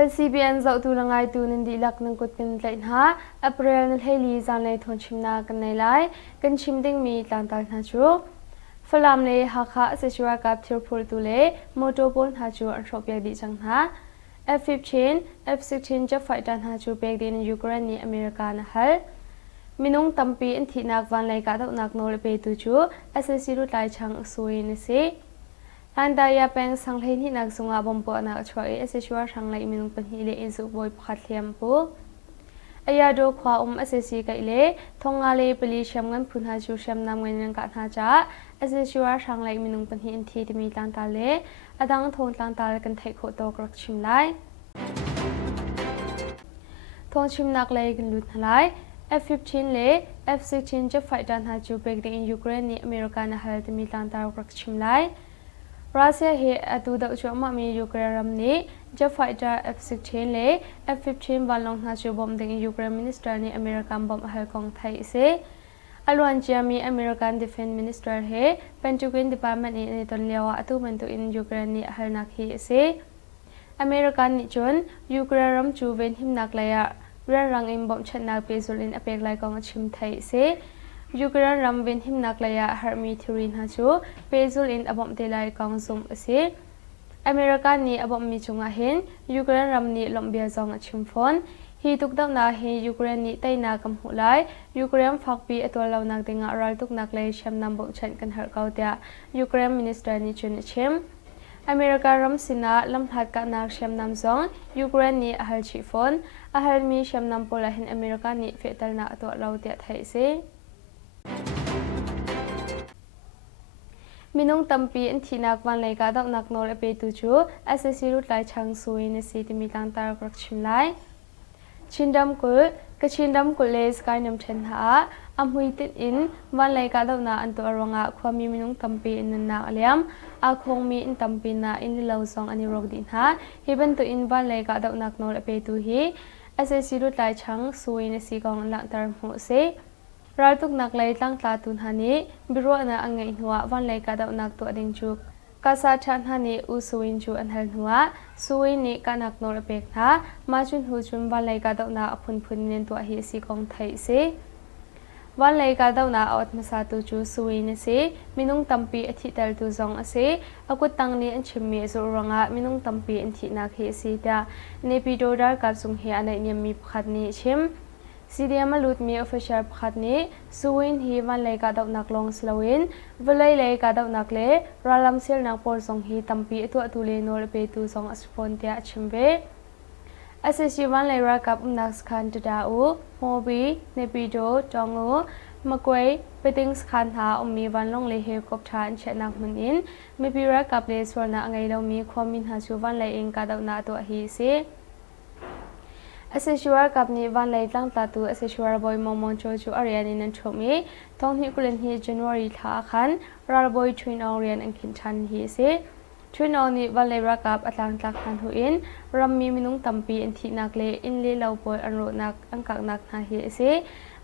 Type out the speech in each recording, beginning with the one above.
LCBN zau tu langai tu nindi lak nang kut kan tlain ha April na thli zaanlei thawngchimnak kan nei lai kan chim ding mi tlantal na chu falam le hakha se shura kap thirphul tu le mawtaw pon ha chu an thop yak di chang ha F15 F16 ja fighter ha chu pek din Ukraine ni America na hal minung tampi an thinak wanlei kahdohnak no le pe tu chu SSC ru tlai chang sui ni se Landaya peng sang lei ni nak sunga bompo na achuak SSC sang lei minung panhi le in su boy pakhat hliam pu aya do khwa SSC kai le thonga le pali sham ngan phun ha chu sham nam ngan ka tha cha SSC sang lei minung panhi in thi ti mi tlang ta le adang thon tlang ta kan thai kho to krak chim lai thawngchimnak le kan lut halai F15 le F16 ja fighter ha chu pek in Ukraine ni America na hal ti mi tlang ta krak chim lai Russia he atu da chu ma mi Ukraine ram ni ja fighter F16 le F15 balong na chu bom ding Ukraine minister ni American bom hal kong thai se alwan chiami American defense minister he Pentagon department ni ton lewa atu man tu in Ukraine ni hal nak hi se American ni chon Ukraine ram chu ven him nak laya ralhrang in bom chatnak pe zulin apek lai kong chim thai se Ukraine ram ven him nak laya harmi thurin ha chu pezul in abom te lai kong zum ase America ni abom mi chunga hen Ukraine ram ni lombia zong achim phone hi tuk daw na he Ukraine ni taina kam hu lai Ukraine phakpi atol law nak dinga ral tuk nak lai sham nam bom chan kan har kaw tia Ukraine minister ni chun chem America ram sina lam phat ka nak sham nam zong Ukraine ni ahal chi phone ahal mi sham nam pola hen America ni fetal na atol law tia thai se minung tampi an thinak wanlei kahdohnak no le pe tu chu SSC ru tlai chang sui ni si ti mi tlang tar krak chim lai chindam kul ka chindam kul le sky nam then ha amhui tit in wanlei kahdohna an to aronga khwami minung tampi in na hliam a khong mi in tampi na in lo zong ani rok din ha hiban to in wanlei kahdohnak no le pe tu hi SSC ru tlai chang sui ni si kong la tar mu se raltuk nak lai tlang tla tun hani biro na angai hnawh wanlei kahdohnak to ding chu kasa than hani u suin chu an hal hnawh suin ni kanak nor pek tha ma chun hu chun wanlei kahdohna aphun phun nen to hi si kong thai se wanlei kahdohna awat masa tu chu suin ni se minung tampi athi tel tu zong ase akut tang ni an chimmi zo ranga minung tampi an thi na khe si ta nepi do ralkap chung he neihniammi pakhat ni chim CDM lut mi official pakhat ni suin hi wanlei kahdohnak long slowin velai le kahdohnak le ralam sel nak por zong hi tampi tu le nol pe tu zong aspon tia chimbe SSC wanlei ralkap nak skhan da u mobi nepido tongu makwai peting skhan ha ummi wanlong le he kop than chenak mun in mepi ralkap le swarna angai lo mi khomin ha chu wanlei ing kahdohna to hi se SSC ralkap ni wanlei tlang tla tu SSC boy momon cho chu arian in an thomi thong hi kulen hi January tha khan ral boy twin orian an kin than hi se twin on ni wanlei ralkap atlang tlak khan hu in rammi minung tampi an thi nak le in le law boy an ro nak an kak nak na hi se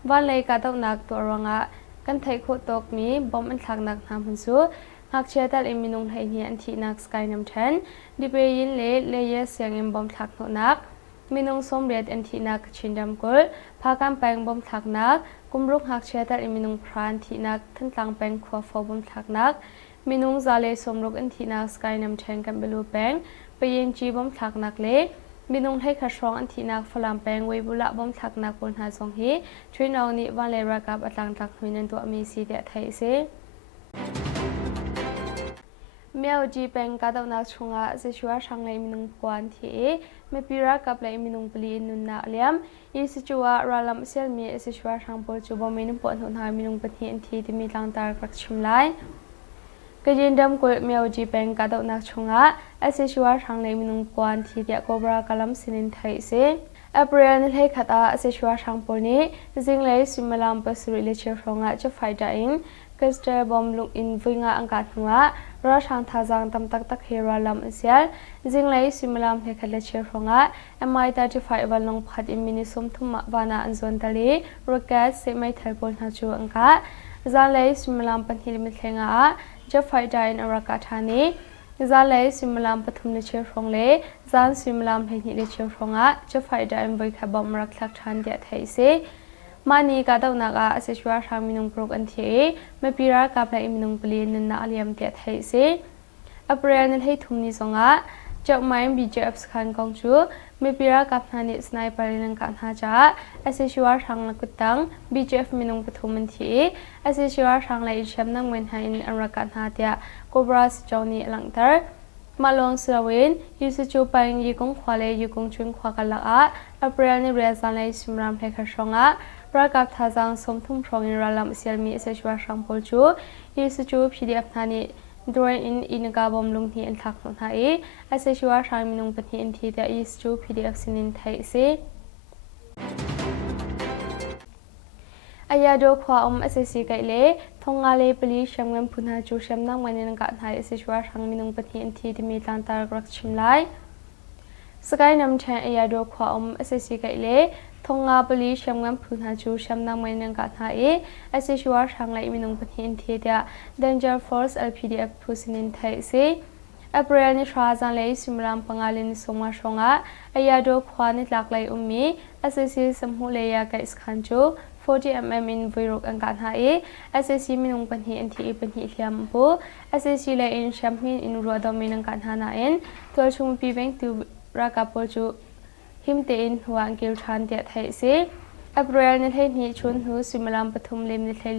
wanlei kahdohnak to ronga kan thai kho tok mi bom an thlak nak na mun su hak chetal in minung hai ni an thi nak sky nam than dipe in le yes yang in bom thlak no nak minung somret an thi nak chindam kol phakam peng bom thlak nak kumruk hak chetal in minung phran thi nak than tlang peng khua fo bom thlak nak minung zale somruk an thi nak sky nam than kan belu peng payen chi bom thlak nak le minung hai kha shrong an thi nak falam peng wei bula bom thlak nak pon ha zong hi thrinaw ni wanlei ralkap atlang tlak huinen to mi si de thai se Mewji peng kahdohnak chunga zeshua shanglei minung kwan thi me pira kap lai minung pli nun na hliam I sichua ralam sel mi zeshua shangpol chu bom minung pon hun ha minung pathi an thi ti mi tlang tar krak chim lai kajindam kul mewji peng kahdohnak chunga zeshua shanglei minung kwan thi dia kobra kalam sinin thai se April ni lei khata zeshua shangpol ni jinglei simalam pasuri le che ronga cha faida ing Kaster bom luk in vinga angkat hnuah ralhrang thazaang tam tak tak hera lam asial jinglei simalam he khala che ronga MI35 walong phat in minisum thuma wana anzon tali rocket se mai thalpol na chu angka zaanlei simalam panhil mi thlenga ja faida in araka thani zaanlei simulam pathum le cheu rong le zan simulam le ni le cheu ronga cha faida em boi khabam rak thak than dia thai se mani kahdohnak a aseshwar rang minung prok an the me pira kapla iminung pli na hliam dia thai se april ne thei thumni zonga chok mai BJF khan kong chu me pira kapna ni sniper len ka na cha aseshwar rang na kutang BJF minung pathum an the aseshwar rang la isham nang men ha in araka na dia cobra chawni langtar malong srawin yusu chu pang yikong khwale yikong chung khwa kala a april ni rezan lai simram thekha songa ralkap thazaang somthum rongin ralam sialmi aseshwar rang pol chu yusu chu PDF thani drawing in gabom lungni an thak no thai aseshwar rang minung pathi in thi da is chu PDF sinin thai se ayado khwa asesi kaile thongale pali shamgam phuna chu shamnang manin ka thai aseshwar rang minung pathi in thi dimi tlang tar grak chimlai sakai nam than ayado khwa asesi kaile thonga pali shamgam phuna chu shamnang manin ka thai aseshwar rang lai minung pathi in thi da danger force LPDF phusinin thai se april ni zaanlei simram pangalin soma songa ayado khwa ni tlaklai ummi asesi samhu leya ka iskhan chu 40mm in viruk ang kanhai SSC minung panhi anti panhi hliam po SSC la in shampin in ruadomin ang kanhana in tol chung pi bank tu rakapol chu himte in huang kil than dia thai se april ni thai ni chun hu simalam pathum lem ni thai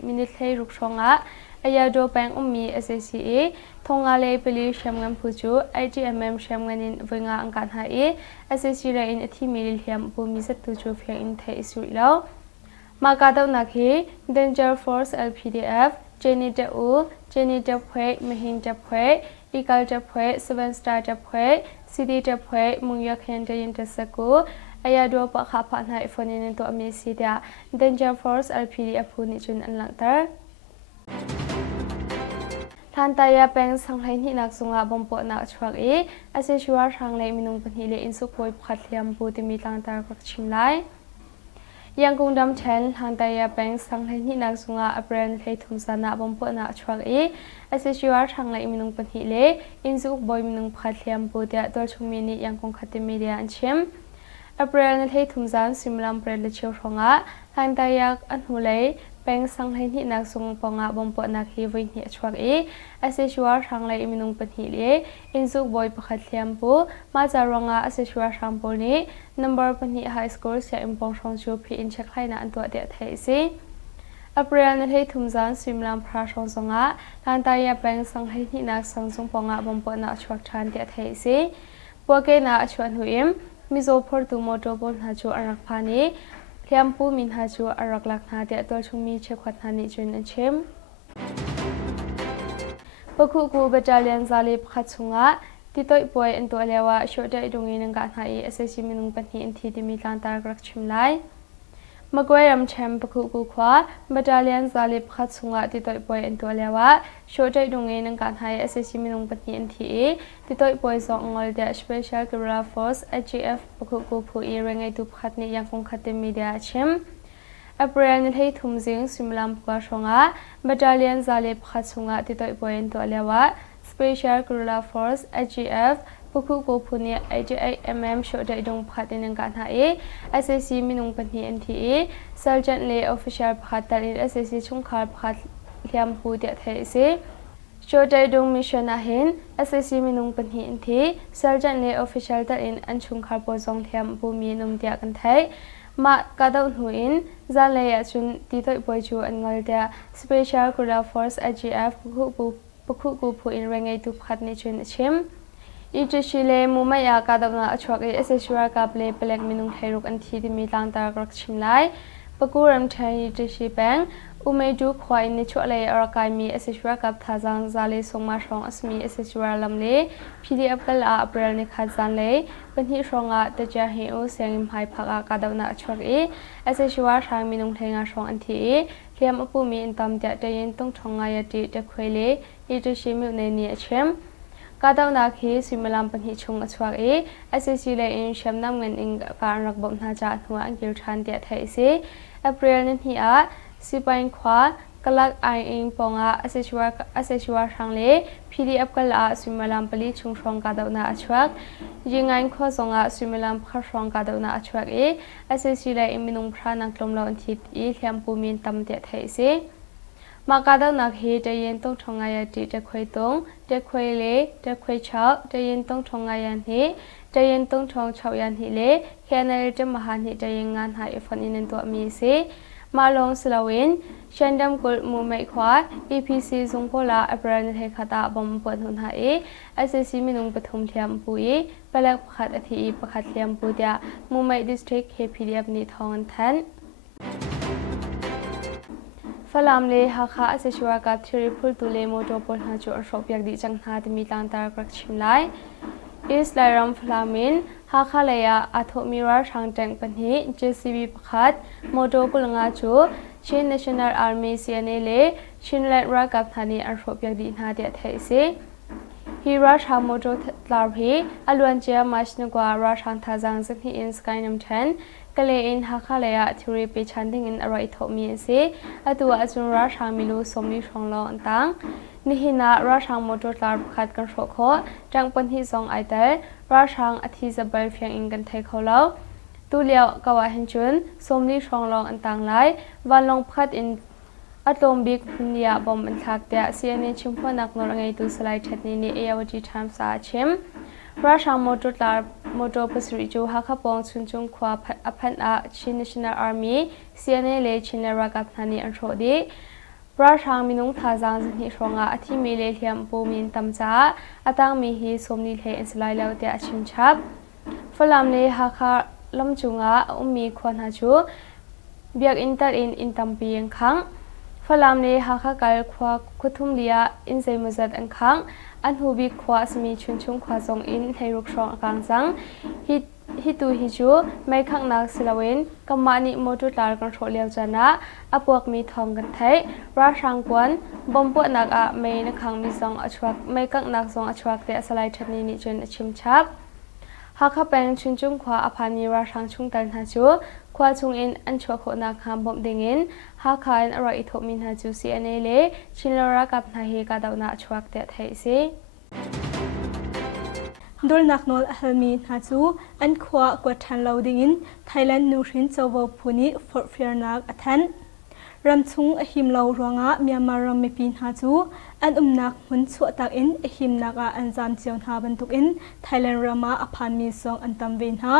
minit thai ruk songa ayado pang ummi SSC e thongale peli shamgam phu chu 80mm shamganin winga ang kanhai SSC la in athi milil hliam po mi sat tu chu pheng in thai suri lo kahdohnak hi danger force LPDF Jenny Tau Jenny Tapwe Mahin Tapwe Ikal Tapwe 7 star Tapwe City Tapwe Mungya Khen Jayin Tasaku ayado pakhat phanai fonin to amesi dia danger force LPDF phuni chun an langtar Htan peng sanglai ni nak sunga bompo na achuak e aseshwar rang le minung panhi le insu poi pakhat hliam pu timi tlang tar krak chimlai yang kung dam chen Htan peng sanglai ni nak sunga april thei thumsana bompo na achuak e aseshwar rang le minung panhi le insu boi minung pakhat hliam pu dia tor chungmi ni yang kung khatimi dia anchem april thei thumzan simlam pre le cheu ronga Htan anhulei peng sanglai ni nak sung ponga bompo na khi voi ni achuak e aseshwar rang lai minung panhi le inzuk boy pakhat hliam pu ma charonga aseshwar rang pol ni number panhi high score sia impong rong chu phi in cheklai na anto de thai se april na thei thumzan simlam phra rong zonga Htan peng sanglai ni nak sangsung ponga bompo na achuak than de thai se poke na achuan huim mizo phor tu moto bol na chu arak phani hliam pu min ha chu arak lak na de tol chungmi chekhwat na ni chun achem pakhu ku battalion zali pakhat chunga titoi poi ento lewa shota idungi nang ka nai SSC minung panhi anthi dimi tlang tar grak chimlai magwai ram chem pakhu ku khwa battalion zali pakhat chunga titoi poi ento lewa shota idungi nang ka nai SSC minung panhi anthi e titoi poi zong ngol de special guerrilla force AGF pakhu ku phu e rengai tu pakhat ni yang kong khatem media chem april ni thei thumjing simlam pwa ronga battalion zali pakhat chunga titoi poi ento lewa special guerrilla force AGF pakhu ku phu ni 88mm shota idung pakhat in ka na e SSC minung panhi anthi e sergeant le official pakhat talin SSC chungkhar pakhat hliam pu de thai se shota idung mission ahin SSC minung panhi anthi sergeant le official talin an chungkhar po zong hliam pu mi num dia kan thai ma kadau nuin zaanlei achun titoi poi chu angal dia special guerrilla force AGF pakhu ku phu in rengai tu pakhat ni chun chem Itchile mumaya kadawna achuak e aseshwar kaple pelek minung thairuk anthi dimi tlang tar grak chimlai pakuram thai tishi peng umedu khwai ni chole arakai mi aseshwar kap thazaang zale songma rong asmi aseshwar lamle PDF kala april ni khazan le panhi ronga taja he o sengim hai phaka kadawna achuak e aseshwar rang minung thainga rong anthi e hliam apu mi intam ta tayin tong thonga yati ta khwele itishi mu ne ni achem kahdohnak hi simalam panhi chung achuak e SSC le in shamnam ngan ing kan rakbom na cha hnuah angkil than dia thai se april ni hi a sipain khwa กลักไอเองปองอาเซชัวชังเลพีดีเอฟกลาสุมาลัมปลีชุงชงกาดนาอชวักยิงไงข้อสงสุมาลัมพักชงกาดนาอชวักอาเซชิเลมินุงพระนักลมลอนทิดhliamปูมินตำเตะไทยเสมากาดนักเฮจะเย็นต้องทงไงติจะควยตงจะควยเลจะควยเช้าจะเย็นต้องทงไงยันเฮจะเย็นต้องทงเช้ายันเฮเลแค่ในจะมหันเฮจะยังงานหายฟันอินตัวมีเสมาลงสลาวินฉันดำกุลมูไม่ขวา EPC ทรงโพลาอัปรันเทคตาบอมปวดหุนหาย SSC มินุงปฐมเทียมปุยปลักpakhatอาทิpakhat hliamปุยมูไม่ดิสทริกเฮพีดีเอฟนิทองทันฝรั่งเลหาข้าเสชัวกับทริพุลตุเลโมโตปอลหาจูอร์ชอบอยากดีจังหาที่มีตังตากรักชิมไลอิสไลรัมฟลามินหาข้าเลยอาทมิราทางแจงปัญหา JCB pakhat โมโตปอลงาจูชิน National Army CNA เลชินและรักกับธานีอร์ชอบอยากดีหาเดียไทยเสฮีราชาโมโตลาร์พีอลวนเจียมาชนกว่าราชาทาจังซึ่งที่อินสกายนัมเทนก็เลยอินหาข้าเลยทริปชันดิ้งอินอร่อยทมีเสตัวจุนราชามิลูสมนิชงลอนตังนี่หินาราชาโมโตลาร์ขัดกันโชคจังปันที่สองไอเตอร์ราชาอธิจะเบลเฟียงอินกันไทยเขาเล่าตัวเลี้ยวกว่าเห็นจุนสมนิชงลอนตังไลวันลงพัดอินอัตโนบิกพุนยาบอมอันทักเดียเสียในชิมพนักนรไงตัวสไลด์ชัดนี้เอวจีทามสาชิมราชาโมโตลาร์โมโตปัสริจูฮักขปองชุนจุงขวาอภันอาชิน National Army เสียในเลชินและรักกับธานีอันโชดีราชามินุงทาจางสินิชงอาที่มีเลหลิมปูมินตัมจ้าอาตังมีฮีสมนิเลอินสไลเลวเตียชิมชับฝรั่งเลฮักขลำจุงอามีควันหาจูเบียกอินเตอร์อินตัมปียังขังฝรั่งเลฮักขกัลขวาคุทุมเลียอินเซมุจัดอันขังอันหูบิขวาสมีชุนชุงขวาทรงอินให้รุกชองกลางจังฮิตูฮิจูไม่ขังนักสิลาวินกัมมานิโมตุลาร์กันโชเลียวจานะอปวกมีทองกันไทยราชังกวนบอมปวดนักไม่นักขังมีซองอชวักไม่กังนักซองอชวักแต่สไลด์ชัดนี้นิจนชิมชับหากเป็นชุนจุงขวาอภันมีราชังชุงตันหาจูขวาชุงอินอันชัวโคนักหามบอมดิงินหากขันอร่อยทมินหาจูซีเอเนเลชินลรักกับนาเฮกาดาวนาอชวักแต่ไทยสิดลนักนอลฮัลมีนาจูอันขวากวดทันเราดิ่งไทยแลนด์นูรินเจ้าวัวพูนีฟอร์เฟียนักอัทันรำชุงหิมเรารวงะเมียมารำไม่ปีนาจูอันนักหุ่นสวตักอินหิมนักอันจามเจียวนาบรรทุกอินไทยแลนด์รามาอภันมีซองอันตำเวนฮา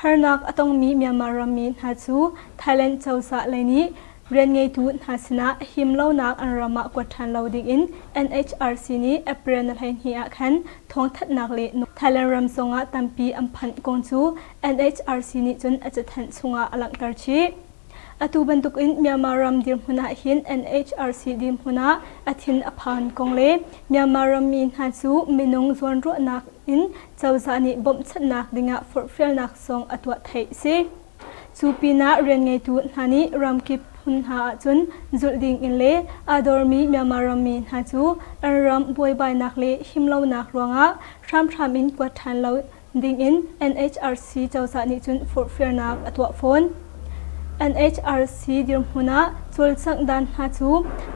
ฮาร์นักอตองมีเมียมารำมีนาจูไทยแลนด์เจ้าสะเลยนี้เรียนไงตูนาสนะหิมเล่านักอันรามะกวดทันเราดิ่งอิน NHRC นี้เอเปรนอะไรเฮียขันท้องทัดนักเละไทยแลนด์รำทรงะตัมปีอัมพันกงจู NHRC นี้จนอาจจะทันทรงะอลังการชีอตูบรรทุกอินเมียมารำดิมหุนาหิน NHRC ดิมหุนาอาทินอภันกงเล่เมียมารำมีนาจูมินงจวนรัวนักอินเจ้าสานิบ่มชัดนักดิ่งะฟอร์เฟลนักทรงอตัวไทยสิจูปีนาเรียนไงตูนานี้รำกิบหุนหาจนจุดดิ่งอินเล่อาดอร์มีเมียมารำมีนาจูอันรำบวยใบนักเล่หิมเล่านักรวงะทำอินกวดทันเล่าดิ่งอิน NHRC เจ้าสานิจนฟอร์เฟลนักอตัวโฟนNHRC ดิมหุนาจุลสังดันหาจู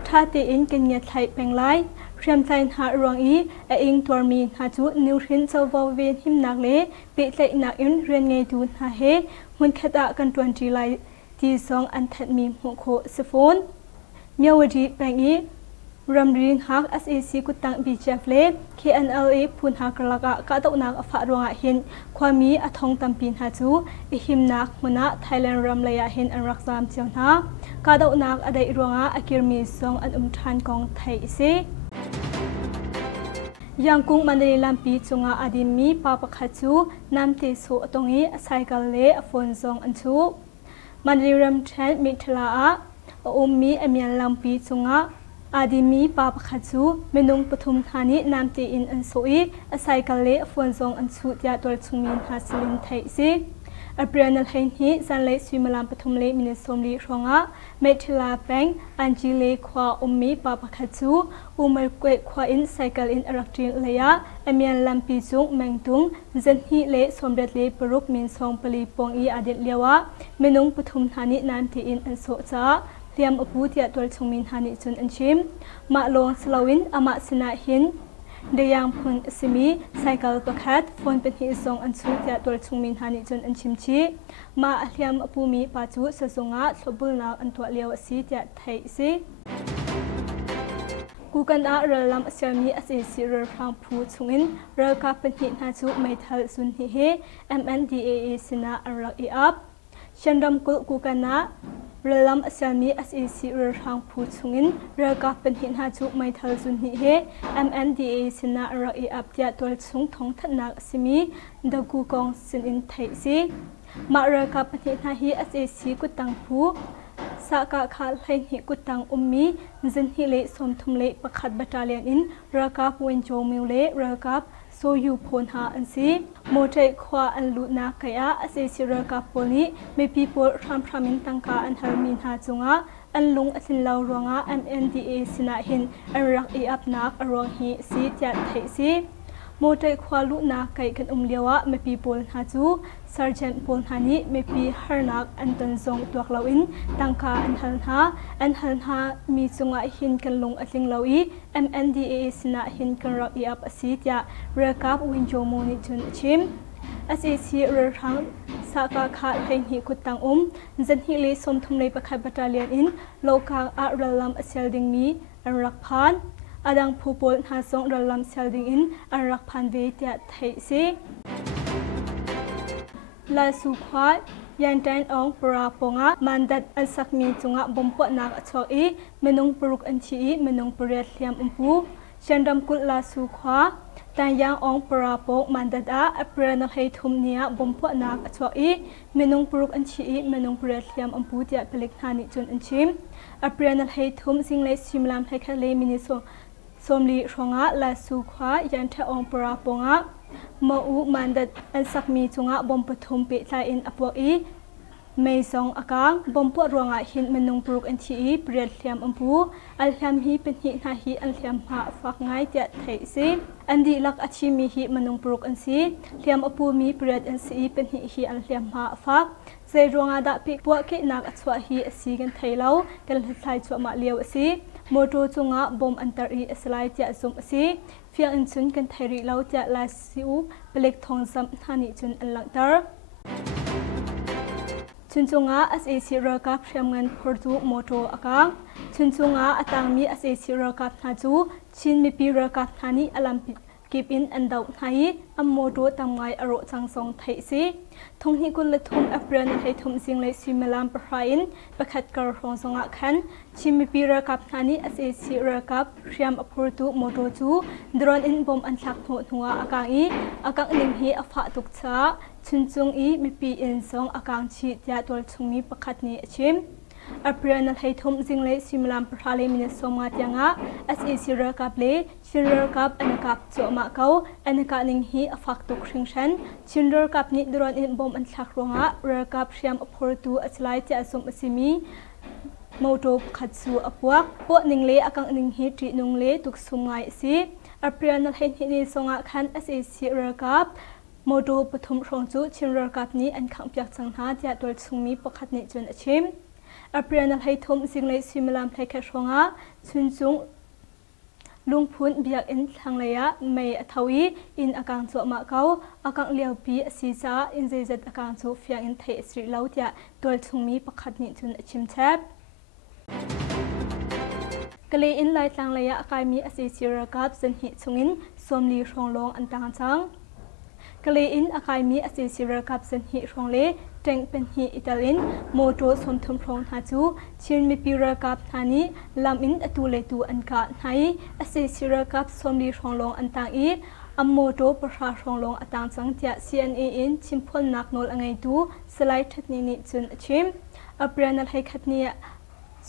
ท่าเตอินกันเงียไทยแปลงไลเรียมใจหารวงอิงตัวมีหาจูนิวทรินเจ้าเวนหิมนักเล่ปิเตนักอินเรียนไงดูหาเฮหุ่นขดากันตวนจีไลที่สองอันทัดมีหัวโคสโฟนเมียวดีแปลงรัมริงฮัก SAC กุตังบีเจฟเล่ KNLA พูนฮักลักะกะตกนักฝารวงหินความมีอทองตัมปีนหาจูหิมนักมุนะไทยแลนด์รัมเลยหินอันรักษามเจียวนากะตกนักอได้รวงอากิรมีซองอันทานกองไทยเซยังกุ้งมันได้ลำปีจงอาดิมีปาปะขัดจูนำเตโซตรงนี้ไซกัลเล่ฝนซองอันชูมันได้รัมแทนมิทลามีเมียนลำปีจงอาดิมีปาปะขัดจูเมนุงปฐุมธานีนำเตอินอันโซอีไซกัลเล่ฝนซองอันชูยาตัวชุงมินฮาสลินไทยซีอัปเรนเฮนฮีซันเลสวิมลามปฐุมเลมินสมลีรองะเมทิลาแปงอันจิเลความีปาปะขัดจูมรเกควาอินไซกัลอินรักจิลเลยะเมียนลำปีจุงแมงตุงเจนฮีเลสมเด็จเลปรุกมินซองปลีปงอีอดิเลียวะเมนุงปฐุมธานีนำเตอินอันโซจ้า เลียมอปูเตียตัวชงมินฮานิจุนอันชิมมาลงสลาวินอามาสนาหินเดียงพุนสิมีไซเคิลประคัดฟอนเป็นฮิซงอันสูเตียตัวชงมินฮานิจุนอันชิมชีมาเลียมอปูมีปาจูสะสงะสบุลนาอันตัวเลียวสีเตียไทยสิกูกันอาเรลัมเซมีอาศัยสิเรฟังพูชงอินเรกาเป็นหินฮาจูไม่ทัลซุนฮิเฮ MNDAA สินะอันรักอีอับฉันรำกุกูกันอาเรลัมเซมีอาศัยสิเรฟังพูชงอินเรกาเป็นหินฮาจูไม่ทัลซุนฮิเฮ MNDAA สินะอันรักอีอับเดียตัวชงทงทันนักสิมีดกูกองสินอินไทยสิมาเรกาเป็นหินฮาฮีอาศัยสิกุตังพูสากาขาให้หิกุตังมีจินฮิเลสมทุมเลประคัดบัตรเลียนอินรักกับเวนโจมิวเลรักกับโซยูพนหาอันซีโมเจขวาอันลุนาเกียอาเซซิรักกับปนี้ไม่ปีปอรามพรามินตังกาอันฮาร์มินหาจุงะอันลุงอันลาวรวงะ MNDA สินะหินอันรักอีอับนักรวงฮีซีจัดไทยซีโมเตขวาลุนาไกกันเลียวะไม่ปีปอลหาจูซาร์เจนปอลหานี้ไม่ปีฮาร์นักอันตันซงตัวลาวินตังกาอันฮันฮามีจุงะหินกันลงอันลิงลาวี MNDA สินะหินกันรักอีอับซีตยาเรือกับวินโจโมนิจุนชิมSAC เรือทั้งสากาขาให้หิกุตังจันฮิเลสมทุมเลประคัดบัตรเลียนอินโลกาอารัลลัมเซลดิงมีอันรักพานอาดังผู้ปนหาสงรัลลัมเซลดิงอินอันรักพันเวทีไทยซีลาสุขวายันจันองปราปงะมันดัดอันสักมีจุงะบ่มปะนักชออีเมนงปรุกอันชีเมนงปรียดเลียมปูฉันรำกุลาสุขวาแต่ยังองปราปงมันดัดอาเปรนให้ทุมเนียบ่มปะนักชออีเมนงปรุกอันชีเมนงปรียดเลียมปูเดียเปลิกหานิจุนอันชิมอาเปรนให้ทุมสิ่งเลสิมลามให้คาเลมินิโซสมลีชงะลาสุขวายันเทองปราปงะมาอุมันดัดอันสักมีจุงะบ่มปทุมเปตายอินอปวอีไม่ซองอากางบ่มปวดรวงะหินมันนงปลูกอันชีเปรียดเลียมอัมพูอัลเลียมฮีเป็นหินาฮีอัลเลียมหาฟักง่ายเจไทยซีอันดีลักอาชีมีฮีมันนงปลูกอันซีเลียมอปูมีเปรียดอันซีเป็นหิฮีอัลเลียมหาฟักใจรวงะดาปิปัวกินักอชวะฮีอซีกันไทยเล่ากันไทยชวะมาเลียวอซีโมโตจุงะบ่มอันตรีอสไลเจซุมอซีเฟียงอันจุนกันไทยริเล่าเจลาซิวเปล็กทองซัมฮานิจุนอันลังเตอร์ชุนจงอา SAC เรือกับเชียมเงินพอร์ตูโมโตอากางชุนจงอาตังมี SAC เรือกับนาจูชินมีปีเรือกับนานีอลัมปิกิบอินอันดาวไทยอัมโมโตตังไงอรุจังสองไทยซีทงฮิกุลเลทุมอัปเรนให้ทุมสิงเลซิมลามปรายน์ประคัดกระรองสงะขันชินมีปีเรือกับนานี SAC เรือกับเชียมพอร์ตูโมโตจูดรอนอินบอมอันทักหัวอากางลิงฮีอฟะตุกชาชุนจงอีมีปีอินซองอากางชีตยาตัวชงมีประคัดนี้ชิมอัปเรนให้ทุมสิงเลซิมลามปราเลมินสมมาตียงะ SAC เรือกับเลชินเรือกับอันกับจัวมาเกาอันกับลิงฮีอฟักตุกชิงชันชินเรือกับนิดรอนอินบอมอันทักรวงะเรือกับเชียมอพอร์ตูอัจไลเจอสมอสิมีโมโตขัดสูอปวกพวกนิงเลอากางนิงฮีจีนุงเลตุกสุงไงสิอัปเรนให้หินิสงะขัน SAC เรือกับโมโตปฐมรองจูชินเรือกับนี้อันขังเปียกสังหาเจตัวชงมีประคัดนิจนอชิมอัปเรนให้ทุมสิงเลซิมลามให้แค่ชงะชุนจุงลุงพุนเบียกอินทางเลยะไม่ทวีอินอากางจัวมาเกาอากางเลียวปีซีซาอินเจจัดอากางจูเฟียงอินเทสริลาวเจตัวชงมีประคัดนิจนอชิมแทบกะเลอินไลทางเลยะกายมีอสิซิรกับเซนหิชงอินสวมลีชงลงอันต่างจังกะเลอินอากายมีอสิซิรกับเซนหิชงเลเจงเป็นหิอิตาลินโมโตสมทมพงหาจูชินมีปีรกับทานีลำอินอตูเลตูอันกาไนอสิซิรกับสวมลีชงลงอันต่างอีอัมโมโตประชาชงลงอันต่างจังเจ CNA อินชิมพลนักโนลอังไงตูสไลด์ทัดนี้จุนชิมอัปเรนให้ขัดนี้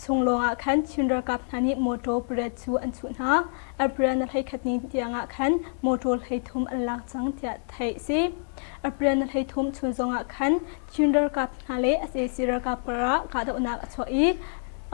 ชงลงขันชินรกับนานิโมโตเปรจูอันสุนหาอัปเรนให้ขัดนี้ที่ยังขันโมโตให้ทุมอันลักจังที่ไทยซีอัปเรนให้ทุมชุนจงขันชินรกับนาเลอเซซิรกับประกาศนักช่วย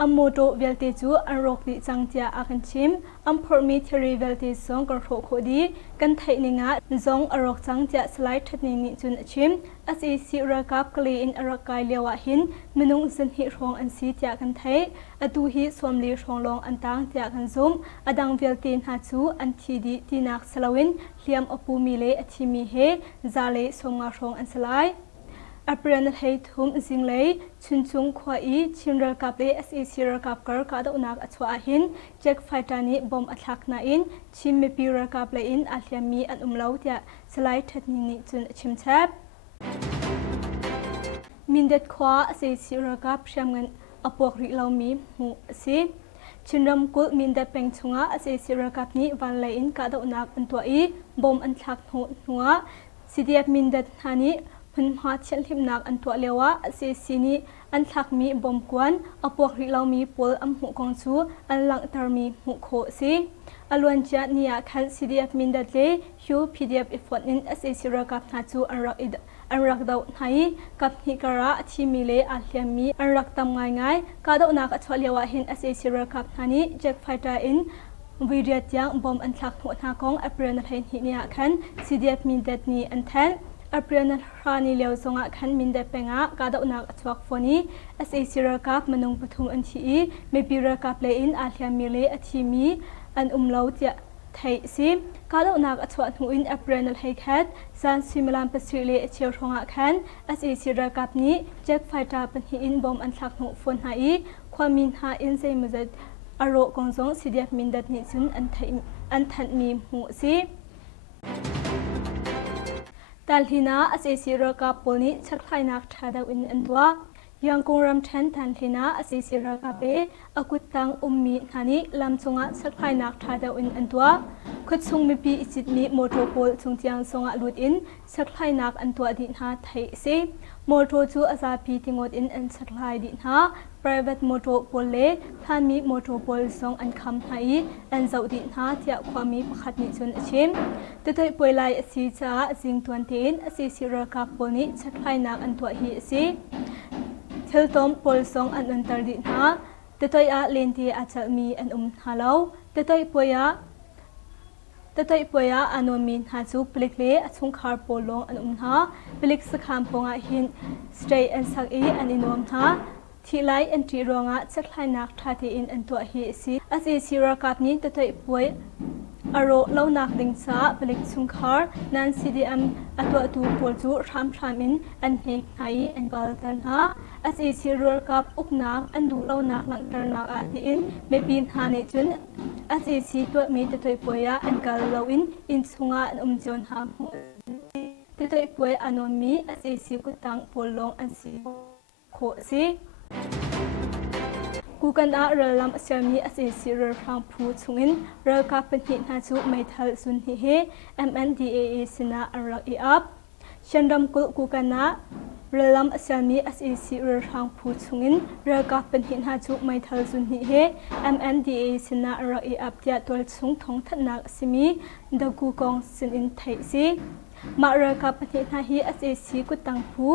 อั อัมโมโตเวลติจูอันรกดิจังเจียอาคันชิมอัมพอร์มิเทรีเวลติซองกระโถโคดีกันไทยนิงะซองอรกจังเจียสไลด์ทัดนิจุนชิมอาศัยสิรกับกลีอินอรกายเลียวะหินมนุงสินหิรองอันสีเจียกันไทยอตูหิสวมลีรองลองอันต่างเจียกันซุมอดังเวลตินหาจูอันทีดีตีนักสลาวินเลียมอปูมิเลอธิมีเฮซาเลสงงารองอันสลายอัปเรนให้ทุ่มจิงเลยชุนจุงขวาอีชินรักับเลสเอซีรักับกรกาดอุนักอชวาหินเจ็กไฟตานีบอมอัตลักนาอินชิมเมปีรักับเลอินอัลยามีอันเลาเดียสไลด์ทัดนิจุนชิมแทบมินเด็ดขวาเอซีรักับเชื่อมเงินอปวกริเลามีหูสิชินรำกุลมินเด็ดเป็นชงอาเอซีรักับนี้วันเลอินกาดอุนักอันตัวอีบอมอัตลักหัวสิเดียบมินเด็ดฮานีพันมาเชลทิมนักอันตัวเลวะเสียสินีอันทักมีบอมกวนอปวกริเรามีปลอัมหูกองชูอันหลังตารมีหูโคซีอลวนจัดเนียคันซีดีเอฟมินดัดเลฮิวพีดีเอฟอิฟอนินเอสเอซีรักับนาจูอันรักดาวไฮกับฮิการะที่มีเลอัลยามีอันรักตำง่ายกาดาวนักอัชวเลวะหินเอสเอซีรักับนานี้เจ็กไฟตาอินวิดีโอยังบอมอันทักหัวหน้ากองอัปเรนเทนฮิเนียคันซีดีเอฟมินดัดนี้อันแทนอัปเรนรานิเลวสงะขันมินเดเปงะกาดอุนักอชวักฟอนีเอสเอซีรักับมนุงปฐุมอันทีเมปีรักับเลอินอาลยามิเลอธิมีอันเลาเจไทยซิกาดอุนักอชวักหูอินอัปเรนเฮคัดซานซิมลามปสิเลเชียวสงะขันเอสเอซีรักับนี้เจ็กไฟตาปัญหินบอมอันทักหูฟอนหายความมินหาอินเซมุจัดอโรกงซงสิเดียมินดัดนิจุนอันทันมีหูซิตัลฮินาอาศัยสิรกับปุนิชักไทยนักชาดาวินอันตัวยังคงรำเชนตัลฮินาอาศัยสิรกับเออกุตังมีนานิลำชงะชักไทยนักชาดาวินอันตัวคุดชงมีปีอิจิตมีโมโตโพลชงเจียงชงะลุดอินชักไทยนักอันตัวดินหาไทยเซโมโตจูอาซาพีติงอดอินอันชักไทยดินหา private motor pole เลท่านมี motor pole สองอันคำให้อันเจ้าดินหาเจ้าความมีประคัดนิจนชิมแต่โดยป่วยลายสีจ้าจิงตัวนตีนสีสิรกับปนิชักไทยนักอันตัวฮีสีเทลตอมปลสองอันอันตรดินหาแต่โดยอาเลนที่อาจจะมีอันฮาเลาแต่โดยป่วยอานมินหาจูปลิกเลอชุงคาร์โปลงอันหาปลิกสคามปงอาหินสเตย์อันสักอีอันอินวมหาที่ไลอันที่รองะจักไลนักทาตีอินอันตัวฮีซีอาศัยสิรกับนี้ตัวป่วยอารมณ์เล่านักดิ่งซาผลิตสุงคาร์นันซีดีเอ็มอัตัวตูปวดจูรำอินอันเฮกไฮอันกอลตันฮาอาศัยสิรกับอุกนักอันดูเล่านักหลังตระนักอาทิอินไม่ปีนหาในจุนอาศัยสิตัวมีตัวป่วยอันกอลเล่าอินสุงะอันจนหามตัวป่วยอันนมีอาศัยสิกุตังปลงอันสีโคซีกูกันอาเรลำเสียมีอาศัยสิรฟังพูดชุงินรกับเป็นหินหาจูไม่ทัลสุนหิเฮ MNDAA สินะอันรักอีอับฉันรำกูกันอาเรลำเสียมีอาศัยสิรฟังพูดชุงินรกับเป็นหินหาจูไม่ทัลสุนหิเฮ MNDAA สินะอันรักอีอับเดียตัวชุงทงทันนักสิมีดกูกองสินอินไทยซีมารกับเป็นหินหาฮีอาศัยสิกุตังพู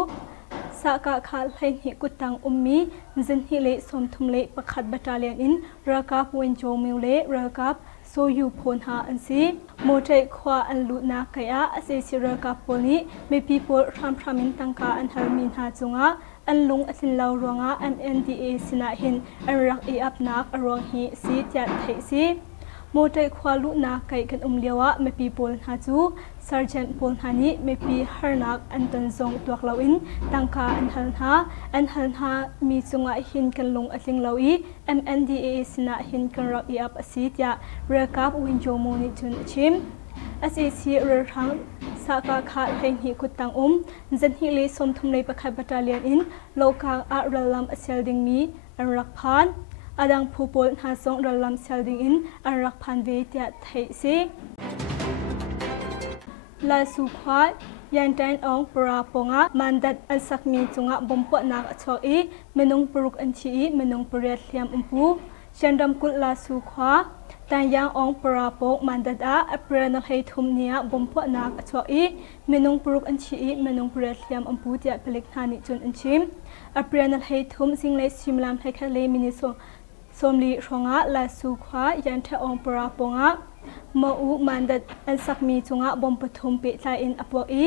สักขาลให้หิกุตังมีจินฮิเลสมทุมเลประคัดบัตรเลียนอินรักับวินโจมิวเลรักับโซยูพนหาอันซีโมเทขวาอันลุนาเกียอาศัยสิรักับปนี้ไม่ปีปวดรำพรามินตังกาอันฮาร์มินหาจงอาอันลุงอันเลารวงอา MNDA สินาหินอันรักอีอับนักอรวงฮีซีจัดไทยซีโมเทขวาลุนาเกียกันเลียวะไม่ปีปวดหาจู Sergeant ปนหานี้ไม่ปีฮาร์นักอันตันซงตัวเราอินตังกาอันฮันฮามีจงอาหินกันลงอันลิงเราอี MNDA สินะหินกันรักอีอับอสิจาเรือกับวินโจโมนิจุนชิมSAC เรือทั้งสากาขาให้หิกุตังจันฮิเลสมทุมในประคับบัตรเลียนอินโลกาอารัลลัมเซลดิงมีอันรักพันอดังผู้ปนหาสงรัลลัมเซลดิงอินอันรักพันเวทีไทยซีลาสุขวายันจันองปราปงะมันดัดอันสักมีจงะบมปวดนักชออีเมนงปรุกอันชีเมนงปริยเลียมปูฉันดำกุลาสุขวาแต่ยังองปราปงมันดัดอาเปรนให้ทุมเนียบมปวดนักชออีเมนงปรุกอันชีเมนงปริยเลียมปูเดียผลิตหานิจนอันชิมอาเปรนให้ทุมสิ่งเลสิมลามให้แค่เลมินิโซ สมลีชงะและสุขวายันเทองปราปงะมาอุมันดัดอันสักมีจงะบอมปฐุมปิไลอินอปวอี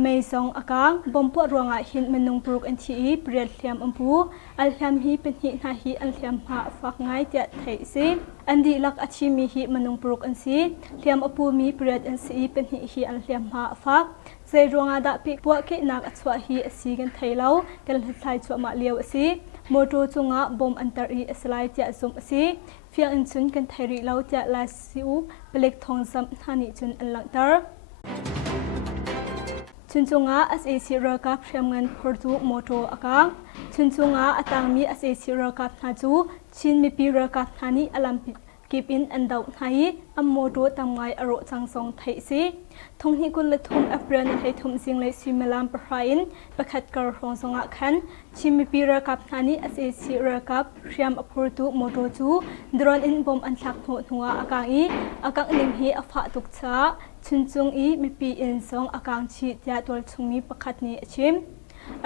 ไม่ซองอากางบอมปวดรวงหินมันนงปลุกอันทีเปรียดเหลี่ยมอัมพูอัลเหลี่ยมฮีเป็นหินาฮีอัลเหลี่ยมหาฟักง่ายเดียดไทยซีอันดีลักอชีมีฮีมันนงปลุกอันซีเหลี่ยมอปูมีเปรียดอันซีเป็นฮีอัลเหลี่ยมหาฟักใจรวงอาดาปิปัวกินักอชวะฮีซีกันไทยเล่ากันหลายชวมาเลียวซีโมโตจงะบอมอันตรีสไลเจซุมซีเฟียงอินชุนกันไทยริเล่าเจลาซิวเปล็กทองซัมฮานิจุนอันหลังเตอร์ชุนจงะอาศัยสิรกับเชียมเงินพอดูโมโตอากางชุนจงะอัตางมีอาศัยสิรกับนาจูชินมีปีรกับนานิอลัมปิกิบอินอันดาวไทยอัมโมโตตังไงอโรจังซองไทยซีทงฮิกุลเลทุมอัปเรนไทยทุมสิงเลซิมลามปรายน์ประคัดกระรองสงะขันชิมมีปีรกับนานิอาศัยสิรกับเชียมอพอดูโมโตจูดรอนอินบอมอันหลักหัวอากางอากางลิงฮีอฟะตุกชาชุนจงมีปีอินซองอากางชีดยาตัวชงมีประคัดนี้ชิม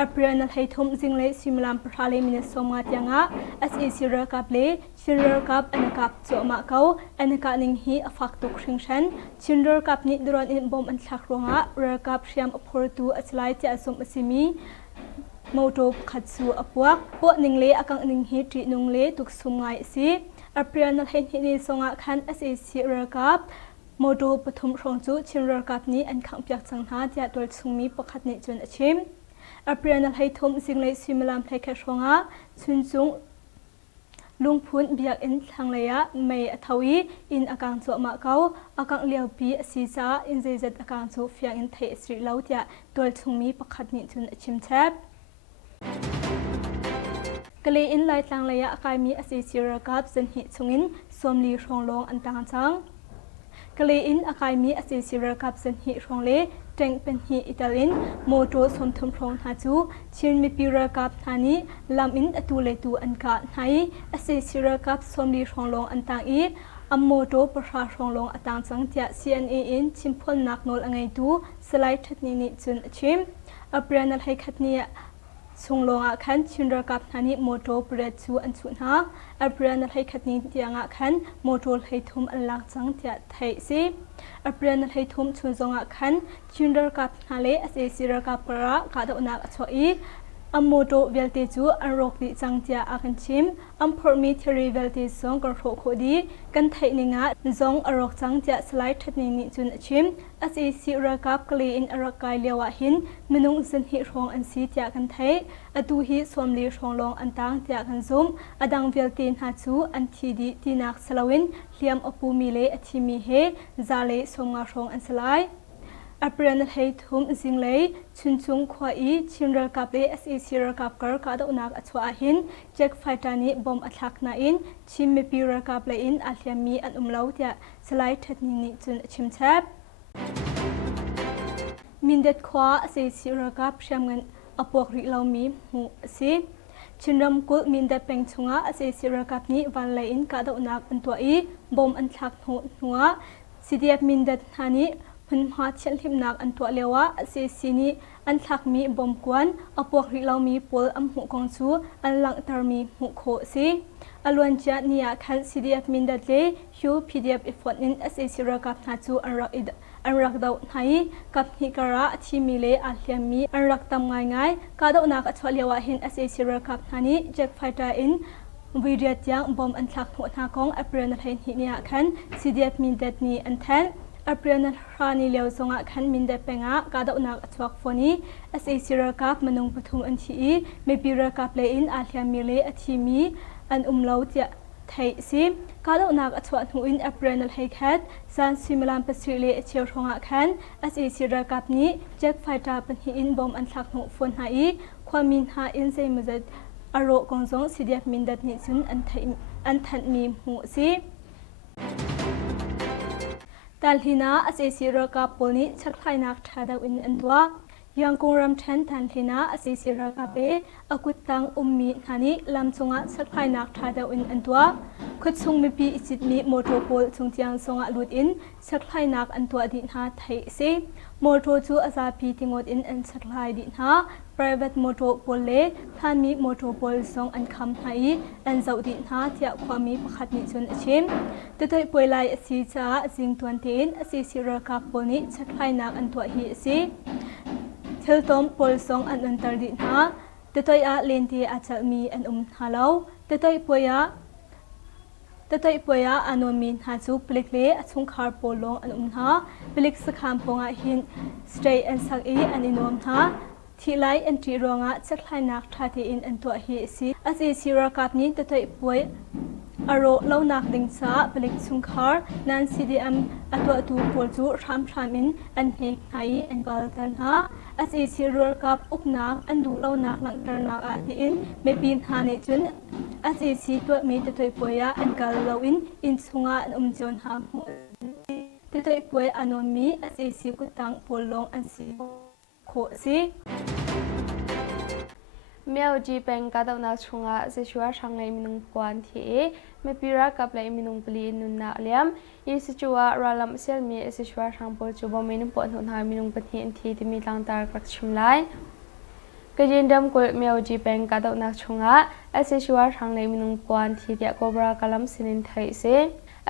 อัปเรนไทยทุมสิงเลซิมลามปรายน์มินสอมาตียงะอาศัยสิรกับเลชินรกับอันกับโจมาเกาอันกับลิงฮีอฟักตุกชิงชันชินรกับนิดรอนอินบอมอันหลักรองะรกับเชียมอพอดูอัจไลเจอสมอสิมีโมโตขัดสูอปวกปวนิงเลอากางนิงฮีจีนุงเลตุกสุงไงซีอัปเรนไทยนิสงะขันอาศัยสิรกับโมโตปฐมรองจูชินรกับนี้อันขังเปียกจังหาเจตัวสุงมีประคัดนิจนชิมอัปเรนไทยทุมสิงเลซิมลามไทยแคชงะชุนจุงลุงพุนเบียกอินทางเลยะไม่ทวีอินอากางจัวมาเกาอากางเลียวปีซีซาอินเจจัดอากางจูเฟียงอินเทสริลาวเดียตัวชงมีประคัดนิจุนชิมแทบกะเลอินไลทางเลยะกายมีอสิซิรกับเซนหิชงอินสวมลีชงลงอันต่างจังกะเลอินอากายมีอสิซิรกับเซนหิชงเลเจงเป็นฮีอิตาลินโมโตสมทมพรงฮาจูชินมีปีรกับฮานิลามินอตูเลตูอันกาไฮอสิซิรกับสมลีชงลงอันต่างอีอัมโมโตประชาชงลงอันต่างจังเจีย CNA อินชิมพลนักโนลอังไงตูสไลด์ทัดนิจุนชิมอัปเรนัลให้ขัดเนียชงลงขันชินรกับนานิโมโตเปรจูอันสุนหาอัปเรนัลให้ขัดนี้เตียงขันโมโตให้ทุมอันลักจังเตียไทยซีอัปเรนัลให้ทุมชุนจงขันชินรกับนาเลอเซซิรกับปรากาดอนักอชอีอัมโมโตเวลติจูอันรกดิจังเตียอากันชิมอัมพอร์มิเทรีเวลติซงกระโขโคดีกันไทยนิงะซงอรกจังเตียสไลด์ทัดนิจุนชิมอาศัยสิรกับกลีอินอรกายเลียวหินมนุงสินหิรองอันซีเตียกันไทยอตูฮิสวมลีรองลงอันต่างเตียกันซุมอดังเวลตินฮัจูอันทีดีตีนักสลาวินเลียมอปูมิเลอธิมีเฮซาเลสงงารองอันสลายอัปเรนให้ทุมสิงเลยชุนจุงขวาอีชินรกับเลอสิรกับกร์กาดอนักอชวาหินเจ็กไฟตานีบอมอัลักนาอินชิมมีปีรกับเลอินอัลยามีอันเลาเตียสไลด์ทัดนิจุนชิมแทบมินเด็ดขวาเสียสิรกับเชียมเงินอปวกริลามีหูสิชินรำกุลมินเด็ดเป็นชงะเสียสิรกับนี้วันเลยอินกาดอนักอันตัวอีบอมอันลักหัวสิเดียบมินเด็ดฮานิพันมาเชลหิมนักอันตัวเลวะเสียสินีอันลักมีบอมกวนอปวกริลามีปอลอัมหูกองชูอันหลังตารมีหูโคสิอลวนเจนียคันสิเดียบมินเด็ดเลฮิวพีดีเอฟอีฟอนินเสียสิรกับนาจูอันรักอิดอันรักดาวไทยกับฮิการะที่มีเลอาเลียมีอันรักตำง่ายๆกาดนักอัจฉริยะหินเอสิรกับนานี้เจ็กไฟตาอินวิเดียดยังบอมอันลักหัวหน้ากองอัปเรนเฮนฮิเนียคันสิเดียบมินเด็ดนี้อันแทนอัปเรนรานีเลียวสงะคันมินเด็ดเป็งะกาดนักอัจฉริยะฟอนีเอสิรกับมนุงปฐุมอันทีไม่ปีรกับเลอินอาเลียมีเลอธิมีอันเลาเจไทยซิมกาดนักอัจฉริยะหูอินอัปเรนเฮคัดซานซิมลามเปสิเลเชียวชงะคันเอสิรกับนี้เจ็กไฟตาเป็นหินบอมอันลักหัวฟอนหายความมินหาอินเซมุจัดอารมณ์กงซงสิเดียบมินดัดนิจุนอันทันมีหูสิตัลฮินาอาศัยสิรกับปุลนิชักไทยนักชาดาวินอันตัว ยังคงรำแทนทันทีนะอาศัยสิรากาเปอากุตังมีฮันิลำชงะสักไพนักทาดาวินอันตัวคุดชงมีปีอิจิตมีโมโตโพลชงจียงชงะลุดอินสักไพนักอันตัวดินหาไทยเซโมโตจูอาซาพีติงอดอินอันสักไพดินหา private โมโตโพลเล่ท่านมีโมโตโพลชงอันคำไทยอันเจ้าดินหาเทียความมีประคัดนิชนอชิมแต่โดยป่วยลายสีจ้าจิงตวนตีนอาศัยสิรากาโพนิสักไพนักอันตัวฮีซีเทลตอมพอลซองอันอันตรดินหาแต่ตัวเลนที่อาจจะมีอันฮาเลาแต่ตัวป่วยอันมีหาจูปลิกเล่ชุงคาร์โพลงอันหาปลิกสคามพงะหินสเตย์อันสักอีอันอินวมหาที่ไลอันที่รองะจะคลายนักทาที่อินอันตัวฮีซีอาศัยสิรากาบนี้แต่ตัวป่วยอารมณ์เล่านักดิงซาปลิกชุงคาร์นันซีดีเอ็มอัตัวตูโพลจูรามอินอันเฮกไออันกอลตันหาอาศัยสิรากาบอุกนักอันดูเล่านักหลังจากนักอาทิอินไม่ปีนหาในจุนอาศัยสิตัวมีแต่ตัวป่วยอันกอลเล่าอินชุงะอันจนหามหัวแต่ตัวป่วยอันมีอาศัยสิกุตังโพลงอันสีโคซีเมียวจีเป็นกาดนักชงะเสชัวช่างเลยมินุงกวนที่ไม่ปีรักกับเลยมินุงปลีนุนนาเลียมยิสจัวราลัมเซลมีเสชัวช่างปอจูบอมินุปอนหุนหามินุงปฏิอันที่มีลังตากรักชิมไลกจินดำกุลเมียวจีเป็นกาดนักชงะเสชัวช่างเลยมินุงกวนที่เดียกบรากลัมสินินไทยเซ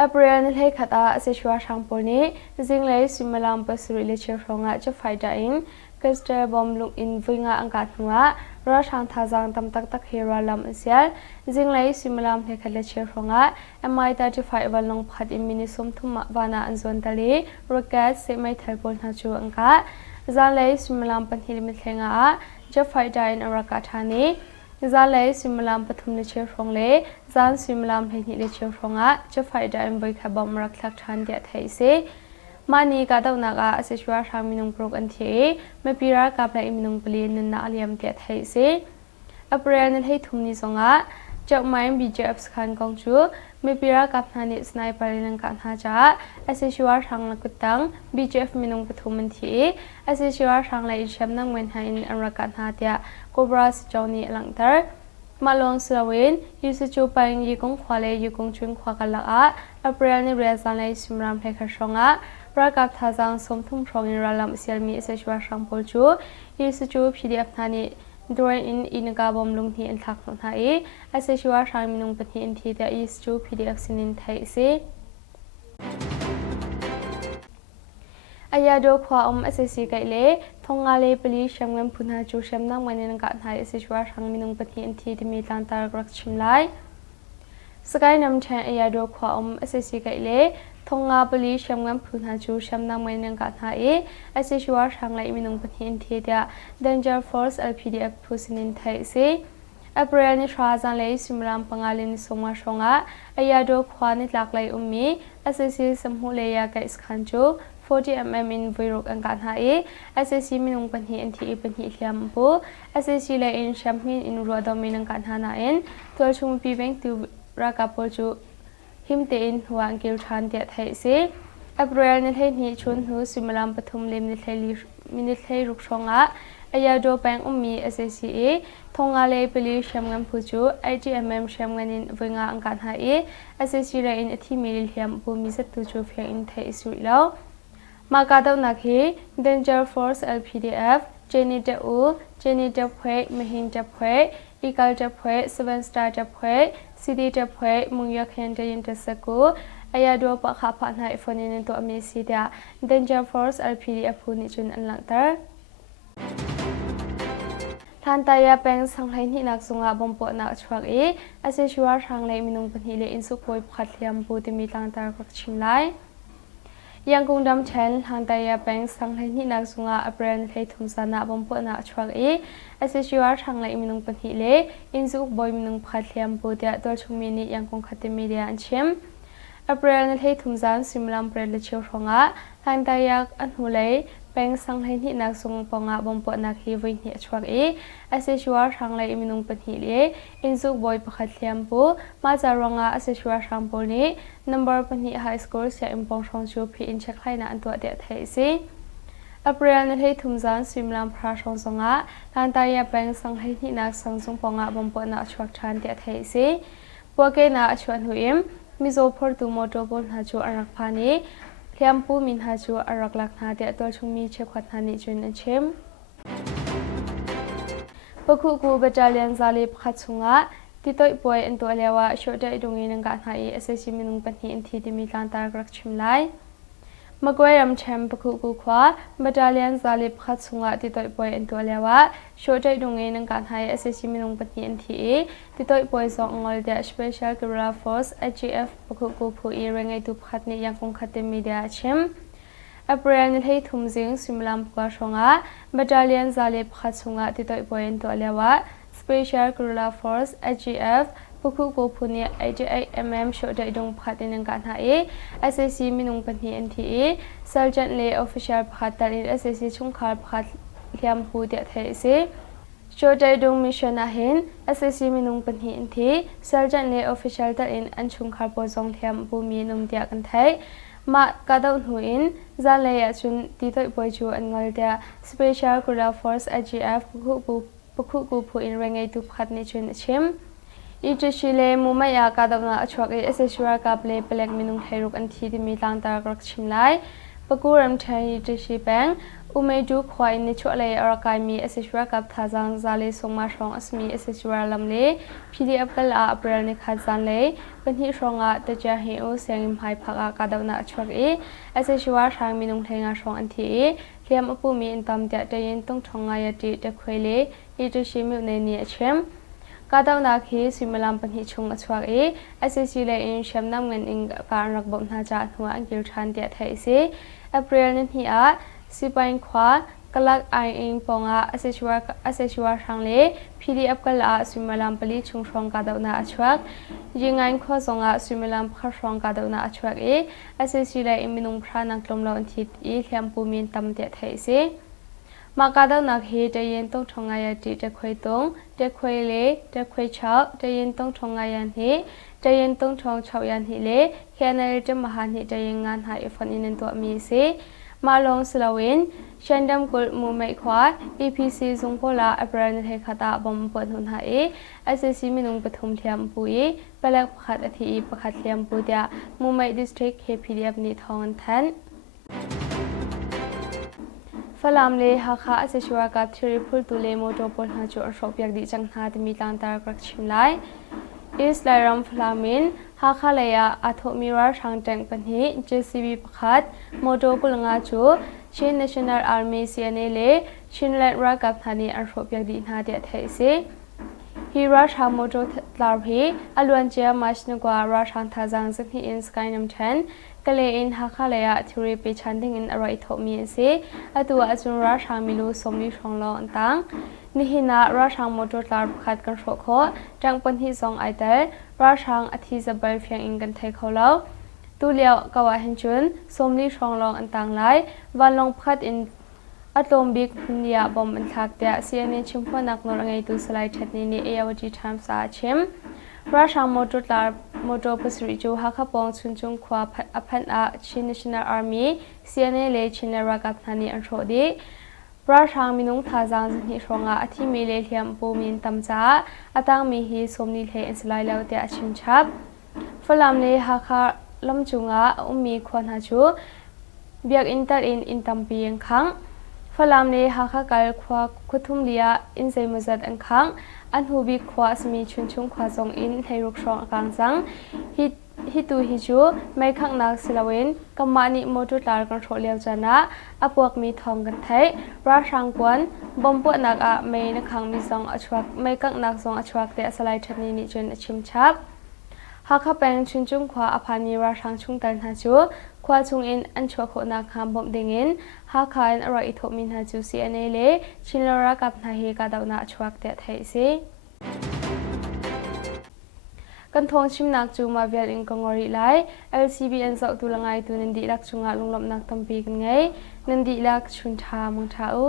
April นี่ให้ขัดอาเสชัวช่างปอนี้จิงเลยสิมลามปัสรุเลเชฟงะจะไฟได้อินกัสเตอร์บอมลุกอินวิงะอังกัดหัวราชางทาจางตำตักเฮราลัมเซียลจิงเลยสิมลามให้ขัดเลเชฟงะMI35วันลงพัดอิมินิสมทุมวานาอันซวนตาลีโรเกตเซไม่เทลโพลนาจูอังกะจานเลยสิมลามปันฮิลิมิเทงะจะไฟได้อินอรากาธานีจานเลยสิมลามปฐุมเลเชฟงเลยจานสิมลามให้นิเลเชฟงะจะไฟได้อินวิขบอมรักลักทันเดียไทยเซมานีกาดนักอาเสชัวทางมินุงโปรกันที่ไม่ปีรักกับเลยมินุงปลีนนาเลียมเดียไทยเซอเปรียนให้ทุ่มนิสงะจะไม่บีเจฟสคันกองจูไม่ปีรักกับนานิสไนเปอร์นังการหาจ้าเสชัวทางนักตังบีเจฟมินุงปฐุมันที่เสชัวทางเลยเชมนังเวนให้อันรักการหาเดียกบราสจอนีหลังเตอร์มาลองสลาวินยูสจูไปยีกงขวาเลยยีกงจุนขวากันละอเปรียนในเรือจานเลยสิมรามเพคชงะรากาบทาจังสมทุ่มพรองอินราลัมเซียลมีเสชัวช่างโพลจูยูสจู PDF นานีดรอินกาบอมลุงที่อินทักนนหายเสชัวช่างมินุงปฏิอินที่แต่ยูสจู PDF สินินไทยเซอายาโดขวาเสซีไกเลทงงาเลปลีช่างเงินพุนหาจูช่างนักมันในการหายเสชัวช่างมินุงปฏิอินที่มีลังตากรักชิมไลสกายนำแทนอายาโดขวาเสซีไกเลทงงาปลีช่างเงินพุนหาจูช่างนักมันในการหายเสชัวช่างไลมินุงปฏิอินที่เดีย Danger Force LPDF พุสินินไทยเซApril นี่ทราจันเลยสิมรามปังอาลินสงมาชงะอายาโดขวานิลักไลมีSSC สมหูเลยาไกสคันจู40mm in viruk ang kanhai SSC minung panhi anti panhi hliam pu SSC le in champagne in ruado minang kanhana in tol chung pi bank tu rakapol chu himte in huang kil than te thai se April ni thai ni chun hu simalam pathum lem ni thai li minit thai ruk songa ayado pang ummi SSC e thonga le peli shamngam phu chu ITMM shamnganin winga ang kanhai SSC le in athi milil hliam pu mi sat tu chu phya in thai su lo makadaw nakhi Danger Force LPDF Jenny de u Jenny de phwe mahin de phwe Eagle de phwe 7 Star de phwe City de phwe mungya khen de yin de saku ayado pakhat phanai fonin to amesi da Danger Force LPDF ni chun an langtar Thantaya peng sanglai ni nak sunga bompo na achuak e ase shuar sanglai minung panhi le insu poi pakhat hliam pu ti mi langtar krak chimlai yang kung dam chen Thantaya peng sanglai ni nak sunga April thai thumsana bompo na achuak e ase shuar sanglai minung panhi le insu boy minung pakhat hliam pu ti tol chungmi ni yang kung khatimi dia anchem April thai thumzan simlam prel le cheu ronga Thantaya anhulei peng sanglai ni nak sung ponga bompo na khi voi ni achuak e ase shuar sanglai minung panhi le insu boy pakhat hliam pu ma charonga ase shuar sampol ni number panhi high score sia impong song chu phi in check khaina an to de thai se April ในที่ทุ่มจันสิมลำพระชงสงะลานตายาแปงสังให้ที่นักสังสงปองะบมปนาชวกชันเตียไทยสิพวกเกณฑ์ชวนหุยมมิโซพอร์ตูโมโตบนหาจูอารักพานีเทียมปูมินหาจูอารักลักนาเตียตัวชงมีเชควัฒนิจุนเชมปคุกูเบจาเลียนซาลีพัดสุงะที่ตัวป่วยอันตัวเลียวช่วยได้ดวงเงินการหายเอสซีมินุงปัญหาอินทีที่มีการตากรักชิมไลมากวยรำแชมปคุกูขวาเบจาเลียนซาลีพัดสุงะที่ตัวป่วยอันตัวเลียวช่วยได้ดวงเงินการหายเอสซีมินุงปัญหาอินทีที่ตัวป่วยสองงอลเดีย Special Guerrilla Force AGF ปคุกูผู้อีเรงไอตุพัดนี้ยังคงขัดเต็มมีเดียเชมApril ในที่ทุ่มจิงสิมลำกว่าชงะบัตเลียนซาเลบขัดชงะที่ตัวป่วยตัวเลียว Special Guerrilla Force AGF พวกกูพูนี่ 88mm ช่วยได้ดงพัดในการหาย SSC มินุงปัญหา NTA Sergeant Lay Official พัดตัดใน SSC ชุ่งคาร์พัดเทียมผู้เดียเทสิช่วยได้ดงมิชชั่นอาหิน SSC มินุงปัญหา NTA Sergeant Lay Official ตัดในอันชุ่งคาร์ปซองเทียมผู้มีนุ่มเดียกันไทยมาkahdohnak zaanleiจุนที่ตัวป่วยจูอันงอลเดีย Special Guerrilla Force AGF ปคุกูผู้อินเรงไอตุพัดนิจุนเชมอีจุชิเลมุไม่ยาkahdohnak achuakเอสชัวร์กับเลเปลกมินุงไทรุกอันที่ที่มีต่างตากรักชิมไลปกูรำไทยจุชิแปงอุเมดูควายในช่วงเลยอรกายมีเอสชัวร์กับทาซังซาเลส่งมาชองอสมีเอสชัวร์ลำเลพีดีเอฟกัลอาเปรลในขัดซานเลยเป็นที่ชงอาตเจาฮิโอเสียงอิมไฮพักkahdohnak achuakเอสชัวร์ทางมินุงไทงาชองอันที่เทียมอปุมีอินตามเดียจะยินต้องชงายติเดควยเลอีจุชิมิวในเนียเชมkahdohnak hi simalam panhi chung achuak SSC le in shamnam ngan ing kan rak bom na cha hnuah angil than tia thai si April nin hi a sipain khwa kalak ai ing ponga aseswa rang le PDF kala simalam pali chung rong kahdohnak achuak jingain khwa zonga simalam kha rong kahdohnak achuak SSC le in minung phranak tlomlo anthit hliam pu min tam tia thai siมาkahdohnak hiจะยินต้องทงายติจะควยตรงจะควยเลจะควยเช้าจะยินต้องทงายันหิจะยินต้องทงเช้ายันหิเลแค่ในจะมหาหิจะยิงงานหายฟันอินตัวมีสิมาลงสลาวินฉันดำกุลมูไม่ขวา EPC ซงโพลาอัปรันเทคาตาบอมปวดหุ่นหาย SSC มินุงปฐมเทียมปุยเปลกpakhatอาทิpakhatเทียมปุยเดียมูไม่ดิสทริก KPDF นิทองแทนฟลามเลหาคาเสชัวกับทริพุลตุเลโมโตปอลหาจูอรบอยากดีจังหาที่มีต่างตากรักชิมไลอิสไลรัมฟลามินหาคาเลยอาทมิราทางแจงปัญหา JCB pakhatโมโตปุลงาจูชิน National Army CNA เลชินเลรักกับธานีอรบอยากดีนาเดียไทยสิฮีราชาโมโตลาร์พีอลวนเจียมาชนกว่าราชางทาซังซึ่งที่อินสกายนัมเทนกเลอินฮักคาเลยะทีรีไปชันดิ้งอินอะไรทบมีสิอตัวจุนราชางมิลูสมนิชงลอนตังนี่หินาราชางโมโตลาร์ขัดกันโชคโคจังปนที่ซองไอเตอร์ราชางอธิจะไปเพียงอินกันไทยเขาเล่าตุเลียวกว่าเห็นจุนสมนิชงลอนอันตังไลวันลงพัดอินอัตโนบิกหุ่นยาบอมอันทักเดียเสียในชิมพนักนรไงตุสไลชัดนี้เอวจีทามสาชิมราชางโมโตลาร์โมโตปัสริจูฮักขปองชุนจุงขวาอภันอาชิน National Army CNA เลชินรักับธานีอันโชดีราชางมินุงทาซังสิชงอาอธิมีเลเทียมปูมินตัมจ้าอตังมีฮีสมนิเลอินสไลเลวเตียชิมชับฝรั่งเลฮักขลำจุงอามีควันหาจูเบียกอินเตอร์อินตัมปียังคังฝรั่งเลฮักขกัลควาคุทุมเลียอินเซมุซัดอันคังอันหูบิขวาสมีชุนชุงขวาซองอินให้รุกชองกลางจังฮิตูฮิจูไม่ขังนักศิลวินกำมานิโมจุตาร์กันโชเลียวจานะอพวกมีทองกันไทยราชังกวนบอมปวดนักไม่นักขังมีซองอชวักไม่กักนักซองอชวักเตะสไลชัดนี้นิจุนชิมชับหากแปลงชุนจุงขวาอภานีราชังชุงตันหาจูขวาชุงอินอันชัวโคนักหามบอมดิงินหากขานอร่อยทบมินหาจูซีเอเนเลชินลรักับนาเฮกาดาวนาชวักเตะไทยสิกันทงชิมนักจูมาเวียนอิงกงอริไล LCBN สอกตุลงไงตุนันดีลักชุงอาลุงลบนักตัมปีกันไงนันดีลักชุนชามังชาอุ